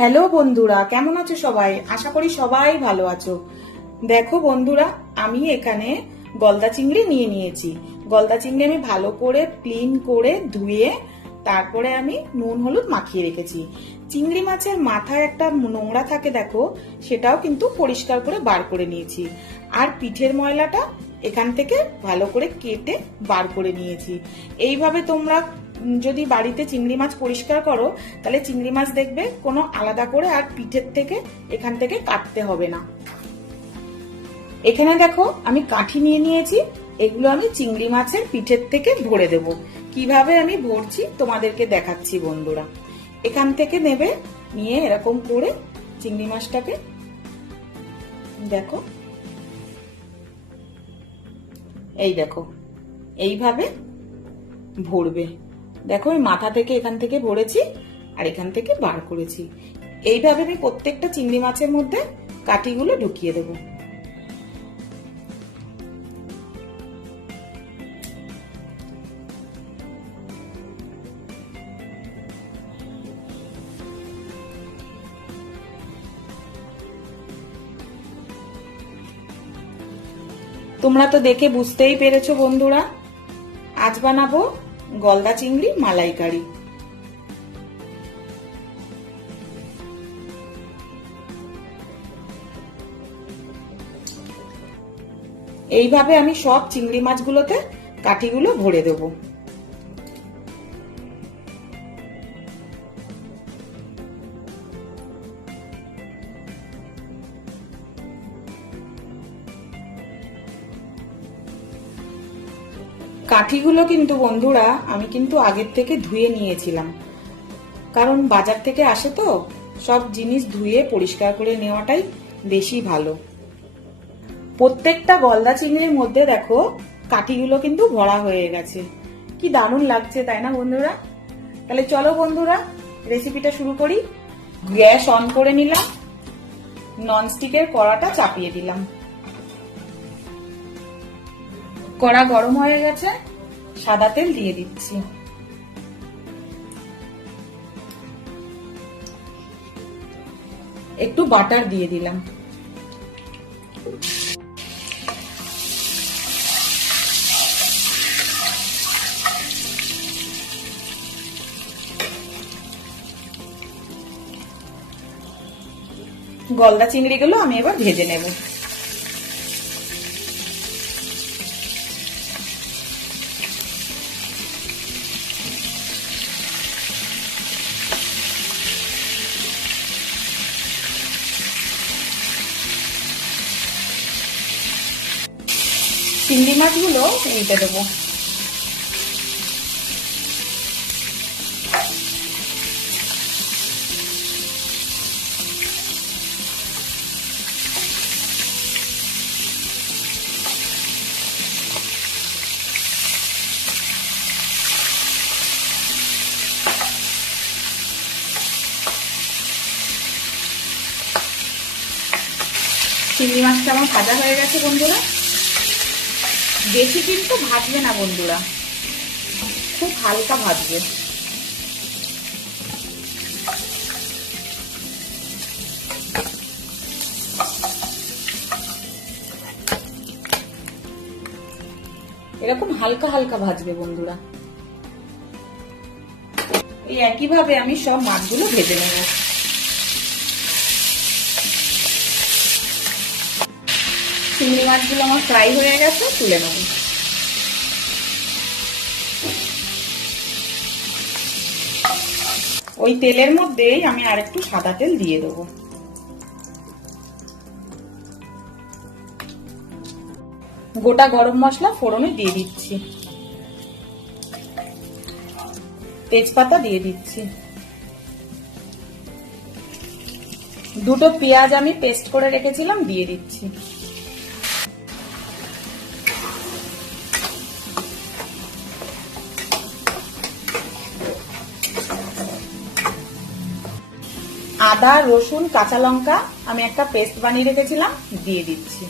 Hello বন্ধুরা, কেমন আছো সবাই? আশা করি সবাই ভালো আছো। দেখো বন্ধুরা, আমি এখানে গলদা চিংড়ি নিয়ে নিয়েছি। গলদা চিংড়ি আমি ভালো করে ক্লিন করে ধুয়ে তারপরে আমি নুন হলুদ মাখিয়ে রেখেছি। চিংড়ি মাছের মাথায় একটা নোংরা থাকে, দেখো, সেটাও কিন্তু পরিষ্কার করে বার করে নিয়েছি। আর পিঠের ময়লাটা এখান থেকে ভালো করে কেটে বার করে নিয়েছি। এইভাবে তোমরা যদি বাড়িতে চিংড়ি মাছ পরিষ্কার করো, তাহলে চিংড়ি মাছ দেখবে কোনো আলাদা করে আর পিঠের থেকে এখান থেকে কাটতে হবে না। এখানে দেখো আমি কাঠি নিয়ে নিয়েছি, এগুলো আমি চিংড়ি মাছের পিঠের থেকে ভরে দেব। কিভাবে আমি ভরছি তোমাদেরকে দেখাচ্ছি বন্ধুরা। এখান থেকে নেবে, নিয়ে এরকম করে চিংড়ি মাছটাকে দেখো, এই দেখো এইভাবে ভরবে। দেখো আমি মাথা থেকে এখান থেকে ভরেছি আর এখান থেকে বার করেছি। এইভাবে আমি প্রত্যেকটা চিংড়ি মাছের মধ্যে কাঠিগুলো ঢুকিয়ে দেব। তোমরা তো দেখে বুঝতেই পেরেছো বন্ধুরা, আজ বানাবো গলদা চিংড়ি মালাইকারি। এইভাবে আমি সব চিংড়ি মাছগুলোতে কাঠিগুলো ভরে দেব। কাঠিগুলো কিন্তু বন্ধুরা আমি কিন্তু আগের থেকে ধুয়ে নিয়েছিলাম, কারণ বাজার থেকে আসে তো, সব জিনিস ধুয়ে পরিষ্কার করে নেওয়াটাই বেশি ভালো। প্রত্যেকটা গলদা চিংড়ির মধ্যে দেখো কাঠিগুলো কিন্তু ভরা হয়ে গেছে। কি দারুণ লাগছে, তাই না বন্ধুরা? তাহলে চলো বন্ধুরা, রেসিপিটা শুরু করি। গ্যাস অন করে নিলাম, ননস্টিকের কড়াটা চাপিয়ে দিলাম। কড়া গরম হয়ে গেছে, সাদা তেল দিয়ে দিচ্ছি। একটু বাটার দিয়ে দিলাম। গলদা চিংড়িগুলো আমি এবার ভেজে নেব। চিংড়ি মাছগুলো উল্টে দেবো। চিংড়ি মাছটা আমার ভাজা হয়ে গেছে বন্ধুরা। বেশি কিন্তু ভাজবে না বন্ধুরা, খুব হালকা ভাজবে। এরকম হালকা হালকা ভাজবে বন্ধুরা। এই একইভাবে আমি সব মাছগুলো ভেজে নেব। চিংড়ি মাছগুলো আমার ফ্রাই হয়ে গেছে, তুলে নেব। ওই তেলের মধ্যেই আমি আরেকটু সাদা তেল দিয়ে দেবো। গোটা গরম মশলা ফোড়নে দিয়ে দিচ্ছি, তেজপাতা দিয়ে দিচ্ছি। দুটো পেঁয়াজ আমি পেস্ট করে রেখেছিলাম, দিয়ে দিচ্ছি। আদা রসুন কাঁচা লঙ্কা আমি একটা পেস্ট বানিয়ে রেখেছিলাম, দিয়ে দিচ্ছি।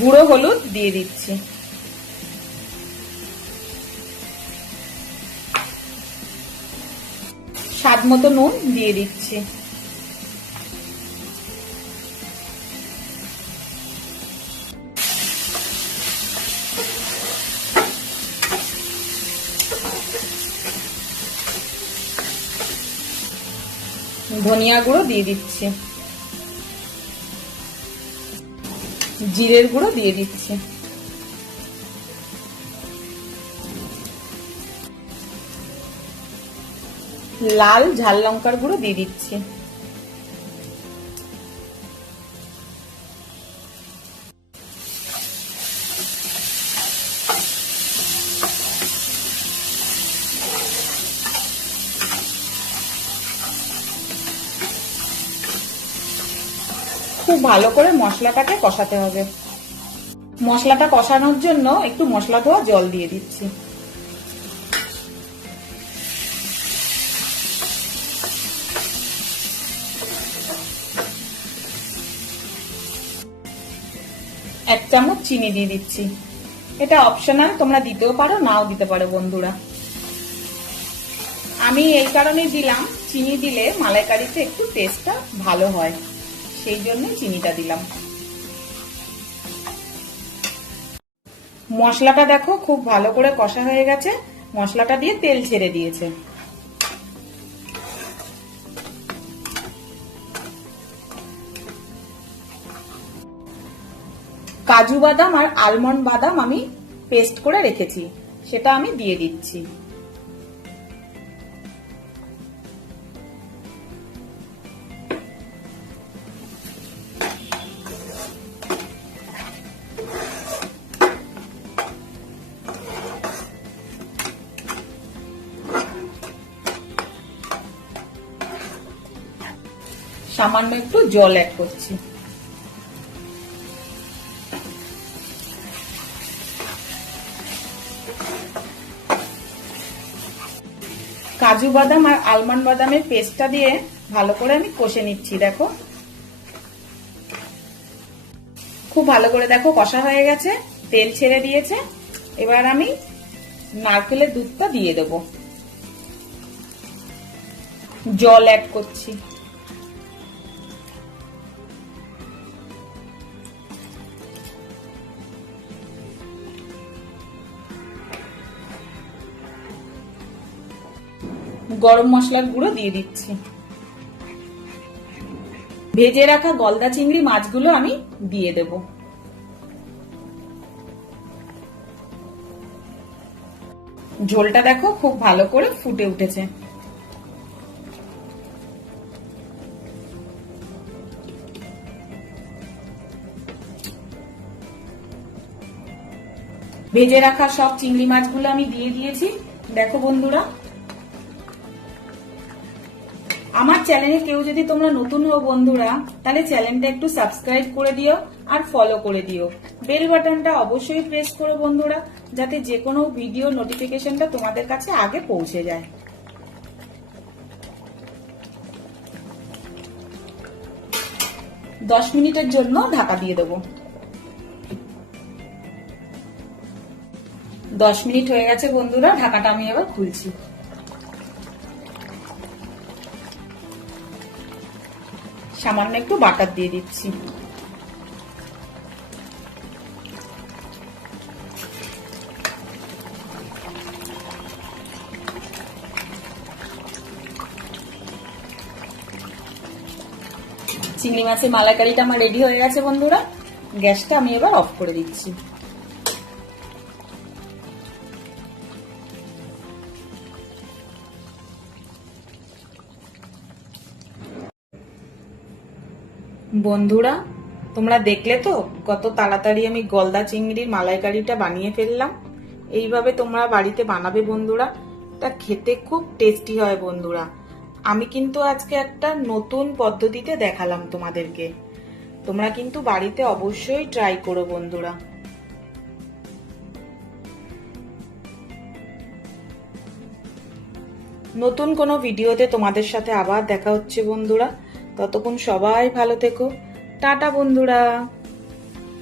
গুঁড়ো হলুদ দিয়ে দিচ্ছি, স্বাদ মতো নুন দিয়ে দিচ্ছি, ধনিয়া গুঁড়ো দিয়ে দিচ্ছি, জিরের গুঁড়ো দিয়ে দিচ্ছি, লাল ঝাল লঙ্কার গুঁড়ো দিয়ে দিচ্ছি, খুব ভালো করে মশলাটাকে কষাতে হবে। মশলাটা কষানোর জন্য একটু মশলা ধোয়া জল দিয়ে দিচ্ছি, এক চামচ চিনি দিয়ে দিচ্ছি। এটা অপশনাল, তোমরা দিতেও পারো নাও দিতে পারো বন্ধুরা। আমি এই কারণে দিলাম, চিনি দিলে মালাইকারিতে একটু টেস্টটা ভালো হয়, সেই জন্য চিনিটা দিলাম। মশলাটা দেখো খুব ভালো করে কষা হয়ে গেছে, মশলাটা দিয়ে তেল ছেড়ে দিয়েছে। কাজু বাদাম আর আলমন্ড বাদাম আমি পেস্ট করে রেখেছি, সেটা আমি দিয়ে দিচ্ছি। সামান্য একটু জল অ্যাড করছি। কাজু বাদাম আর আলমন্ড বাদামের পেস্টটা দিয়ে ভালো করে আমি কষে নিচ্ছি। দেখো খুব ভালো করে দেখো কষা হয়ে গেছে, তেল ছেড়ে দিয়েছে। এবার আমি নারকেলের দুধটা দিয়ে দেব, জল অ্যাড করছি। গরম মশলার গুঁড়ো দিয়ে দিচ্ছি। ভেজে রাখা গলদা চিংড়ি মাছগুলো আমি দিয়ে দেব। ঝোলটা দেখো খুব ভালো করে ফুটে উঠেছে। ভেজে রাখা সব চিংড়ি মাছগুলো আমি দিয়ে দিয়েছি। দেখো বন্ধুরা, আমার চ্যানেলে কেউ যদি তোমরা নতুন হও বন্ধুরা, তাহলে চ্যানেলটা একটু সাবস্ক্রাইব করে দিও আর ফলো করে দিও। বেল বাটনটা অবশ্যই প্রেস করো বন্ধুরা, যাতে যে কোনো ভিডিও নোটিফিকেশনটা তোমাদের কাছে আগে পৌঁছে যায়। দশ মিনিটের জন্য ঢাকা দিয়ে দেবো। 10 মিনিট হয়ে গেছে বন্ধুরা, ঢাকাটা আমি এবার খুলছি। সামান্য একটু বাটার দিয়ে দিচ্ছি। চিংড়ি মাছের মালাইকারিটা আমার রেডি হয়ে গেছে বন্ধুরা, গ্যাসটা আমি এবার অফ করে দিচ্ছি। বন্ধুরা তোমরা দেখলে তো কত তাড়াতাড়ি আমি গলদা চিংড়ির মালাইকারিটা বানিয়ে ফেললাম। এইভাবে তোমরা বাড়িতে বানাবে বন্ধুরা, এটা খেতে খুব টেস্টি হয় বন্ধুরা। আমি কিন্তু আজকে একটা নতুন পদ্ধতিতে দেখালাম তোমাদেরকে, তোমরা কিন্তু বাড়িতে অবশ্যই ট্রাই করো বন্ধুরা। নতুন কোনো ভিডিওতে তোমাদের সাথে আবার দেখা হচ্ছে বন্ধুরা, ততক্ষণ সবাই ভালো থেকো। টাটা বন্ধুরা।